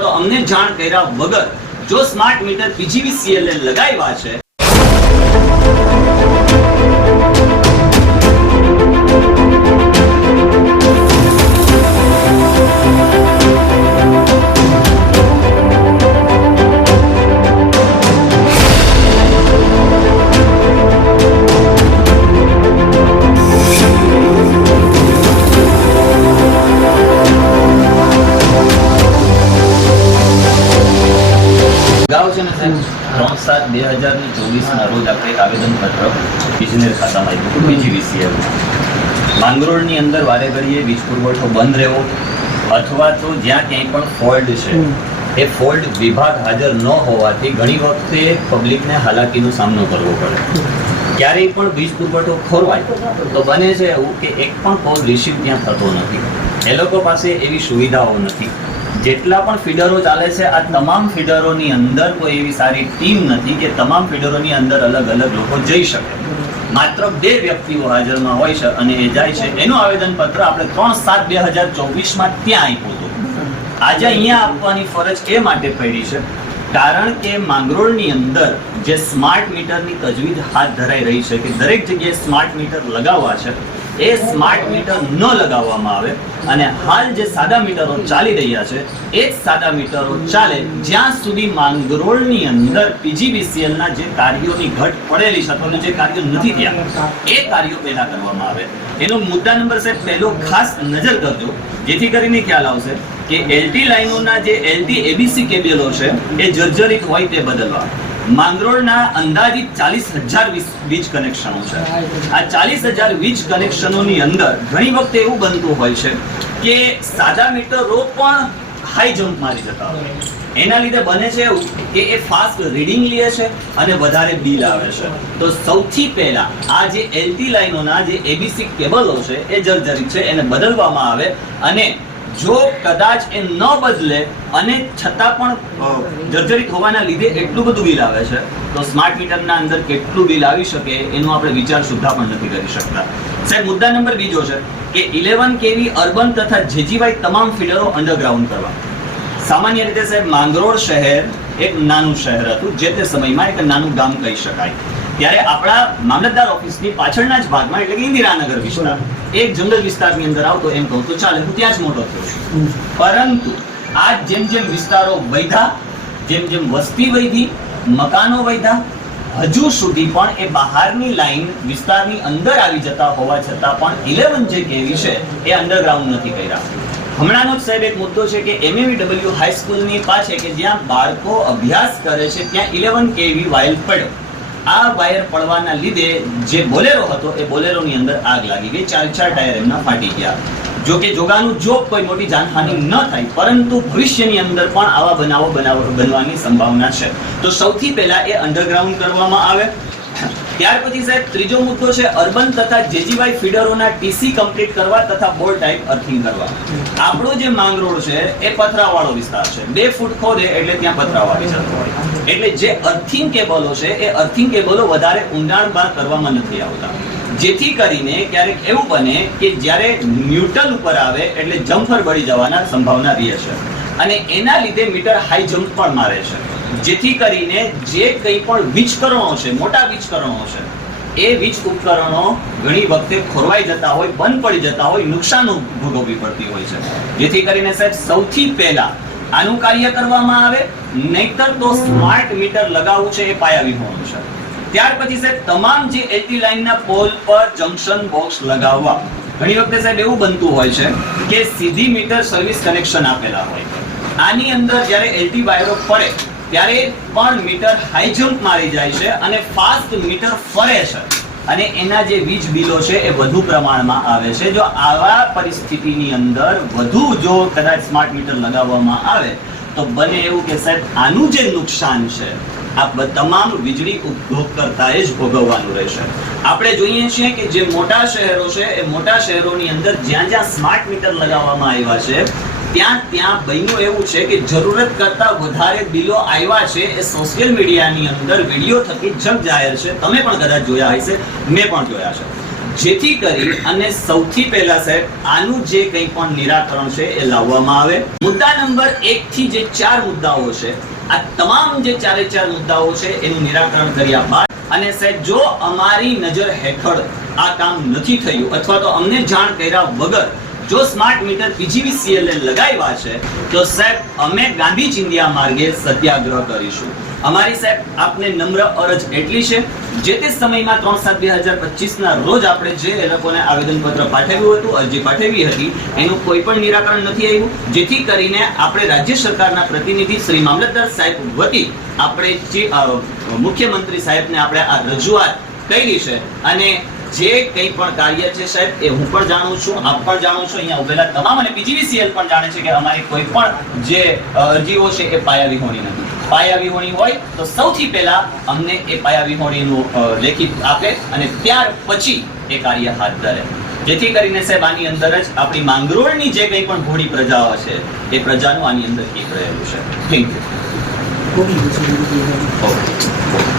તો અમને જાણ કર્યા વગર જો સ્માર્ટ મીટર પીજીવીસીએલ લગાવ્યા છે બે હજાર ને ચોવીસના રોજ આપણે એક આવેદનપત્ર ઇજનેર ખાતામાં આપ્યું હતું પીજીવીસીએલ માંગરોળની અંદર વારે ઘડીએ વીજ પુરવઠો બંધ રહેવો અથવા તો જ્યાં ક્યાંય પણ ફોલ્ડ છે. એ ફોલ્ડ વિભાગ હાજર ન હોવાથી ઘણી વખતે પબ્લિકને હાલાકીનો સામનો કરવો પડે. ક્યારેય પણ વીજ પુરવઠો ખોરવાય તો બને છે એવું કે એક પણ કોલ રિસીવ ત્યાં થતો નથી. એ લોકો પાસે એવી સુવિધાઓ નથી. જેટલા પણ ફીડરો ચાલે છે, આ તમામ ફીડરોની અંદર કોઈ એવી સારી ટીમ નથી કે તમામ ફીડરોની અંદર અલગ અલગ લોકો જઈ શકે. માત્ર બે વ્યક્તિઓ હાજરમાં હોય છે અને એ જાય છે. એનું આવેદનપત્ર આપણે ત્રણ સાત બે હજાર ચોવીસમાં ત્યાં આપ્યું હતું. આજે અહીંયા આપવાની ફરજ એ માટે પડી છે, કારણ કે માંગરોળની અંદર જે સ્માર્ટ મીટરની તજવીજ હાથ ધરાઈ રહી છે કે દરેક જગ્યાએ સ્માર્ટ મીટર લગાવવા છે એ સ્માર્ટ મીટર ન લગાવવામાં આવે અને હાલ જે સાદા મીટરો ચાલી રહ્યા છે, એ જ સાદા મીટરો ચાલે જ્યાં સુધી માંગરોળની અંદર પીજીબીસીએલના જે કાર્યોની ઘટ પડેલી છે, અથવા જે કાર્યો નથી થયા, એ કાર્યો પહેલા કરવામાં આવે. એનો મુદ્દા નંબર છે પહેલો ખાસ નજર કરજો, જેથી કરીને ખ્યાલ આવશે કે એલટી લાઈનોના જે એલટી એબીસી કેબલો છે, એ જર્જરિત હોય તે બદલવા. માંગરોળના અંદાજિત ચાલીસ હજાર વીજ કનેક્શનો છે. આ ચાલીસ હજાર વીજ કનેક્શનોની અંદર ઘણી વખતે એવું બનતું હોય છે કે સાદા મીટરો પણ હાઈ જમ્પ મારી જતા હોય. એના લીધે બને છે એવું કે એ ફાસ્ટ રીડિંગ લે છે અને વધારે બિલ આવે છે. તો સૌથી પહેલા આ જે એલટી લાઈનોના જે એબીસી કેબલો છે, એ જર્જરિત છે, એને બદલવામાં આવે અને જો કદાચ એ ન બદલે અને છતાં પણ જર્જરિત હોવાના લીધે એટલું બધું બિલ આવે છે, તો સ્માર્ટ મીટરના અંદર કેટલું બિલ આવી શકે એનો આપણે વિચાર સુદ્ધા પણ નથી કરી શકતા. સાહેબ, મુદ્દા નંબર બીજો છે કે ઇલેવન કેવી અર્બન તથા જેજીવાય તમામ ફીડરો અંડરગ્રાઉન્ડ કરવા. સામાન્ય રીતે સાહેબ, માંગરોળ શહેર એક નાનું શહેર હતું, જે તે સમયમાં એક નાનું ગામ કહી શકાય. ત્યારે આપણા મામલતદાર ઓફિસની પાછળના જ ભાગમાં, એટલે કે ઇન્દિરાનગર વિસ્તાર. એક જંગલ વિસ્તારની અંદર આવતો એમ કહું તો ચાલે, હું ત્યાં જ મોટો થયો છું. પરંતુ આ જેમ જેમ વિસ્તારો વૈધા જેમ જેમ વસ્તી વૈધી, મકાનો વધ્યા, હજુ સુધી પણ એ બહારની લાઈન વિસ્તારની અંદર આવી જતા હોવા છતાં પણ ઇલેવન જે કેવી છે, એ અંડરગ્રાઉન્ડ નથી કર્યા. હમણાંનો જ સાહેબ એક મુદ્દો છે કે એમએવીડબલ્યુ હાઈસ્કૂલની પાસે કે જ્યાં બાળકો અભ્યાસ કરે છે, ત્યાં ઇલેવન કેવી વાઇલ પડ્યો આ વાયર પડવાના લીધે જે બોલેરો હતો, એ બોલેરોની અંદર આગ લાગી ગઈ. ચાર ચાર ટાયર એમના ફાટી ગયા. જો કે જોગાનું જોબ કોઈ મોટી જાનહાનિ ન થાય, પરંતુ ભવિષ્યની અંદર પણ આવા બનાવો બનાવ બનવાની સંભાવના છે. તો સૌથી પહેલા એ અંડરગ્રાઉન્ડ કરવામાં આવે. ત્યાર પછી સાહેબ, ત્રીજો મુદ્દો છે અર્બન તથા જેજીવાય ફીડરોના ટીસી કમ્પ્લીટ કરવા તથા બોર ટાઈપ અર્થિંગ કરવા. આપણો જે માંગરોળ છે એ પથરાવાળો વિસ્તાર છે. બે ફૂટ ખોદે એટલે ત્યાં પથરાવાળી હોય એટલે જે અર્થિંગ કેબલો છે એ અર્થિંગ કેબલો વધારે ઊંડાણમાં કરવામાં નથી આવતા. જેથી કરીને ક્યારેક એવું બને કે જ્યારે ન્યુટ્રલ ઉપર આવે એટલે જમ્ફર બળી જવાના સંભાવના રહે છે. અને એના લીધે મીટર હાઈ જમ્પ પણ મારે છે. જેથી કરીને જે કંઈ પણ વીજકરણો છે, મોટા વીજકરણો છે, એ વીજ ઉપકરણો ઘણી વખતે ખોરવાઈ જતા હોય, બંધ પડી જતા હોય, નુકસાન ભોગવવી પડતી હોય છે. જેથી કરીને સાહેબ, સૌથી પહેલા આનું કાર્ય કરવામાં આવે, નહીતર તો સ્માર્ટ મીટર લગાવવું છે એ પાયા વિહોણું છે. ત્યાર પછી સાહેબ, તમામ જે એલટી લાઇનના પોલ પર જંકશન બોક્સ લગાવવા. ઘણી વખતે સાહેબ, એવું બનતું હોય છે કે સીધી મીટર સર્વિસ કનેક્શન આપેલા હોય. આની અંદર જ્યારે એલટી વાયરો પડે ત્યારે પણ મીટર હાઈ જમ્પ મારી જાય છે અને ફાસ્ટ મીટર ફરે છે. અને એના જે વીજ બિલો છે એ વધુ પ્રમાણમાં આવે છે. જો આવા પરિસ્થિતિની અંદર વધુ જો કદાચ સ્માર્ટ મીટર લગાવવામાં આવે, તો બને એવું કે સાહેબ, આનું જે નુકસાન છે આ તમામ વીજળી ઉપભોગકર્તાએ જ ભોગવવાનું રહેશે. આપણે જોઈએ છીએ કે જે મોટા શહેરો છે, એ મોટા શહેરોની અંદર જ્યાં જ્યાં સ્માર્ટ મીટર લગાવવામાં આવ્યા છે ત્યાં ત્યાં બન્યું એવું છે કે જરૂરત કરતા વધારે બિલો આવ્યા છે એ સોશિયલ મીડિયાની અંદર વીડિયો થકી જગ જાહેર છે. તમે પણ કદાચ જોયા હશે, મેં પણ જોયા છે. જેથી કરી અને સૌથી પહેલા સાહેબ, આનું જે કંઈ પણ નિરાકરણ છે એ લાવવામાં આવે. મુદ્દા નંબર એક થી જે ચાર મુદ્દાઓ છે, આ તમામ જે ચારે ચાર મુદ્દાઓ છે એનું નિરાકરણ કર્યા બાદ અને સાહેબ, જો અમારી નજર હેઠળ આ કામ નથી થયું અથવા તો અમને જાણ કર્યા વગર જો સ્માર્ટ મીટર પીજીવીસીએલ લગાવ્યા છે, તો સાહેબ, અમે ગાંધી ચિંધિયા માર્ગે સત્યાગ્રહ કરીશું. અમારી સાહેબ, આપને નમ્ર અરજ એટલી છે, જે તે સમયમાં ત્રણ સાત બે હજાર પચીસના રોજ આપણે જે એ લોકોને આવેદનપત્ર પાઠવ્યું હતું, અરજી પાઠવી હતી, એનું કોઈ પણ નિરાકરણ નથી આવ્યું. જેથી કરીને આપણે રાજ્ય સરકારના પ્રતિનિધિ શ્રી મામલતદાર સાહેબ વતી આપણે મુખ્યમંત્રી સાહેબને આપણે આ રજૂઆત કરી છે અને જે કંઈ પણ કાર્ય છે સાહેબ, એ હું પણ જાણું છું, આપ પણ જાણો છો. અહીંયા ઉભેલા તમામ અને પીજીવીસીએલ પણ જાણે છે કે અમારી કોઈ પણ જે અરજીઓ છે એ પાયા વિહોણી નથી. પાયા વિહોણી હોય તો સૌથી પહેલા અમને એ પાયા વિહોણીનું લેખિત આપે અને ત્યાર પછી એ કાર્ય હાથ ધરે. જેથી કરીને સાહેબ, આની અંદર જ આપણી માંગરોળની જે કંઈ પણ ઘોડી પ્રજાઓ છે, એ પ્રજાનું આની અંદર હિત રહેલું છે. Thank you okay